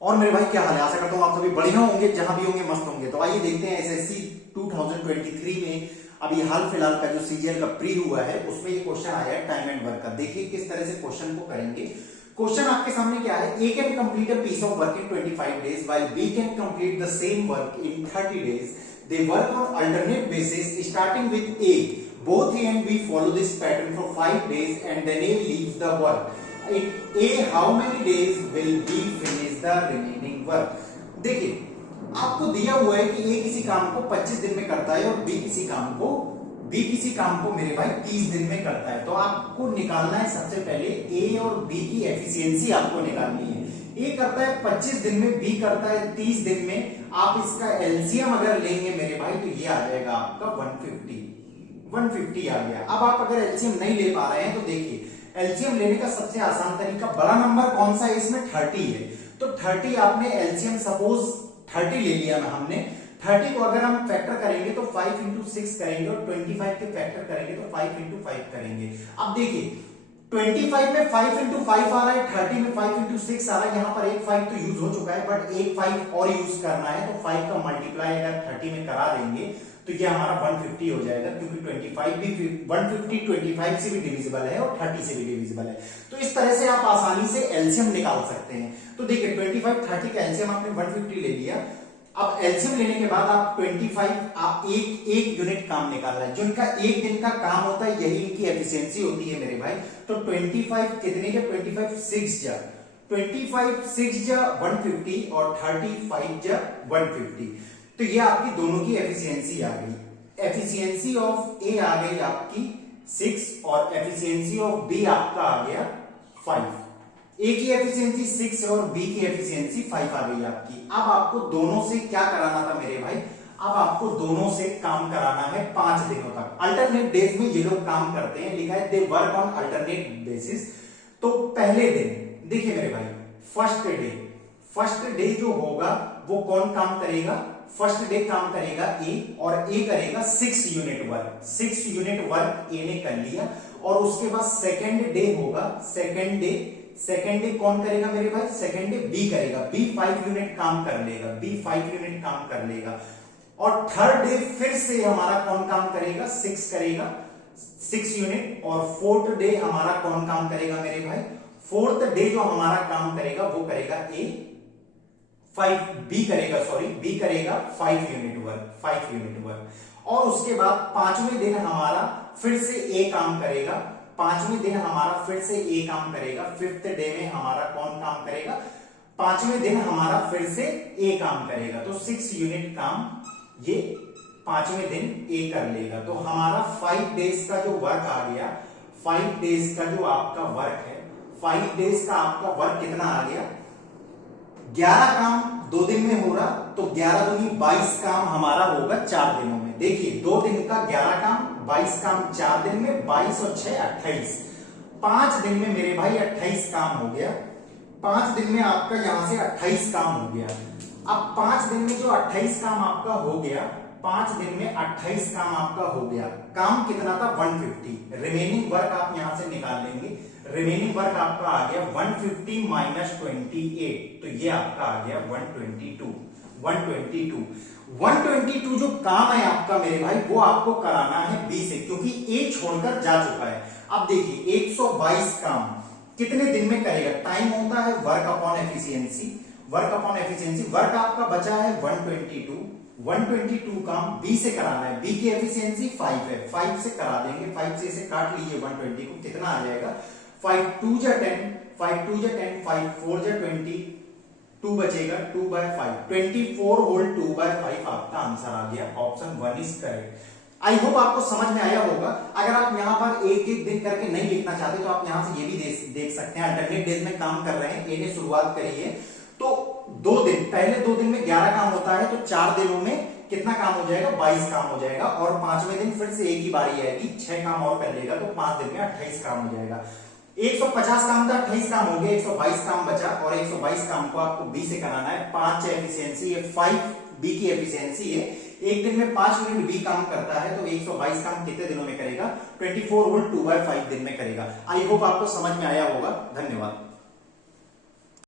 और मेरे भाई क्या हाल है, आशा करता हूँ आप सभी बढ़िया होंगे, जहां भी होंगे मस्त होंगे। तो आइए देखते हैं एसएससी 2023 में अभी हाल फिलहाल का जो सीजीएल का प्री हुआ है उसमें ये क्वेश्चन आया है टाइम एंड वर्क का। देखिए किस तरह से क्वेश्चन को करेंगे। क्वेश्चन आपके सामने क्या है, A can complete a piece of work in 25 days while B can complete the same work in 30 days। They work on alternate basis starting with A. Both A and B follow this pattern for 5 days and then A leaves the work. In A, how many days will B finish the remaining work? देखिए आपको दिया हुआ है कि A किसी काम को 25 दिन में करता है और B किसी काम को मेरे भाई 30 दिन में करता है। तो आपको निकालना है सबसे पहले A और B की एफिशिएंसी आपको निकालनी है। A करता है 25 दिन में, B करता है 30 दिन में। आप इसका एलसीएम अगर लेंगे मेरे भाई तो ये आ जाएगा आपका 150 आ गया। अब आप अगर एलसीएम नहीं ले पा रहे हैं तो देखिए एलसीएम लेने का सबसे आसान तरीका, बड़ा नंबर कौन सा है इसमें, 30 है। तो 30 आपने एलसीएम सपोज 30 ले लिया ना हमने, 30 को अगर हम फैक्टर करेंगे तो 5 इंटू 6 करेंगे और 25 के फैक्टर करेंगे तो 5 इंटू 5 करेंगे। अब देखिए 25 में 5 इंटू 5 आ रहा है, 30 में 5 इंटू 6 आ रहा है। यहाँ पर एक 5 तो यूज हो चुका है बट एक 5 और यूज करना है। तो 5 का मल्टीप्लाई अगर 30 में करा देंगे तो ये हमारा 150 हो जाएगा, क्योंकि 25 भी 150 25 से भी डिविजिबल है और 30 से भी डिविजिबल है। तो इस तरह से आप आसानी से एलसीएम निकाल सकते हैं। तो देखिए 25 30 का एलसीएम आपने 150 ले लिया। अब एलसीएम लेने के बाद आप 25 आप एक यूनिट काम निकालना है। जो इनका एक दिन का काम होता है यही इनकी एफिशिएंसी होती है मेरे भाई। तो 25 कितने के 25 6 जा 150 और 35 जा 150। तो ये आपकी दोनों की एफिशिएंसी आ गई। एफिशिएंसी ऑफ ए आ गई आपकी 6 और एफिशिएंसी ऑफ बी आपका आ गया 5। ए की एफिशिएंसी 6 और बी की एफिशिएंसी 5 आ गई आपकी। अब आपको दोनों से क्या कराना था मेरे भाई, अब आपको दोनों से काम कराना है 5 दिनों तक। अल्टरनेट डेज में ये लोग काम करते हैं, लिखा है दे वर्क ऑन अल्टरनेट बेसिस। तो पहले दिन देखिए मेरे भाई, फर्स्ट डे जो होगा वो कौन काम करेगा, फर्स्ट डे काम करेगा ए और ए करेगा 6 यूनिट वर्क। 6 यूनिट वर्क ए ने कर लिया। और उसके बाद सेकेंड डे होगा, सेकेंड डे कौन करेगा मेरे भाई, सेकेंड डे बी करेगा। बी 5 यूनिट काम कर लेगा। और थर्ड डे फिर से हमारा कौन काम करेगा, 6 करेगा 6 यूनिट। और फोर्थ डे हमारा कौन काम करेगा मेरे भाई, फोर्थ डे जो हमारा काम करेगा वो करेगा ए 5 बी करेगा 5 यूनिट वर्क। और उसके बाद पांचवें दिन हमारा फिर से ए काम करेगा। फिफ्थ डे में हमारा कौन काम करेगा, पांचवें दिन हमारा फिर से ए काम करेगा। तो 6 यूनिट काम ये पांचवें दिन ए कर लेगा। तो हमारा 5 डेज का जो वर्क आ गया, 5 डेज का जो आपका वर्क है, 5 डेज का आपका वर्क कितना आ गया, 11 काम 2 दिन में हो रहा। तो 11 दूनी 22 काम हमारा होगा 4 दिनों में। देखिए 2 दिन का 11 काम, 22 काम 4 दिन में, 22 और 6 28। 5 दिन में मेरे भाई 28 काम हो गया। 5 दिन में आपका यहां से 28 काम हो गया। अब 5 दिन में जो 28 काम आपका हो गया, 5 दिन में 28 काम आपका हो गया। काम कितना था 150। रिमेनिंग वर्क आप यहां से निकाल लेंगे। रिमेनिंग वर्क आपका आ गया 150 माइनस 28। तो ये आपका आ गया 122 जो काम है आपका मेरे भाई वो आपको कराना है बी से, क्योंकि ए छोड़कर जा चुका है। अब देखिए 122 काम कितने दिन में करेगा, टाइम होता है वर्क अपॉन एफिशिएंसी। वर्क आपका बचा है 122 काम बी से कराना है। बी की एफिशिएंसी 5 है, 5 से करा देंगे। 5 से इसे काट लीजिए 120 को, कितना आ जाएगा 5 2 जा 10, 5 2 जा 10, 5 4 जा 20, 2 बचेगा 2/5, 24 होल 2/5 आपका आंसर आ गया। Option 1 is correct. I hope आपको समझ में आया होगा। अगर आप यहाँ पर एक एक दिन करके नहीं लिखना चाहते तो आप यहाँ से ये भी देख सकते हैं। अल्टरनेट डेज में काम कर रहे हैं, ए ने शुरुआत करी है तो 2 दिन, पहले 2 दिन में 11 काम होता है तो 4 दिनों में कितना काम हो जाएगा, 22 काम हो जाएगा। और 5वें दिन फिर से एक ही बारी आएगी, 6 काम और कर लेगा तो 5 दिन में 28 काम हो जाएगा। 150 काम था, 28 काम हो गया, 122 काम बचा। और 122 काम को आपको बी से कराना है। 5 एफिशिएंसी है, 5 बी की एफिशिएंसी है। एक दिन में 5 यूनिट बी काम करता है तो 122 काम कितने दिनों में करेगा, 24 होल 2/5 दिन में करेगा। आई होप आपको समझ में आया होगा। धन्यवाद।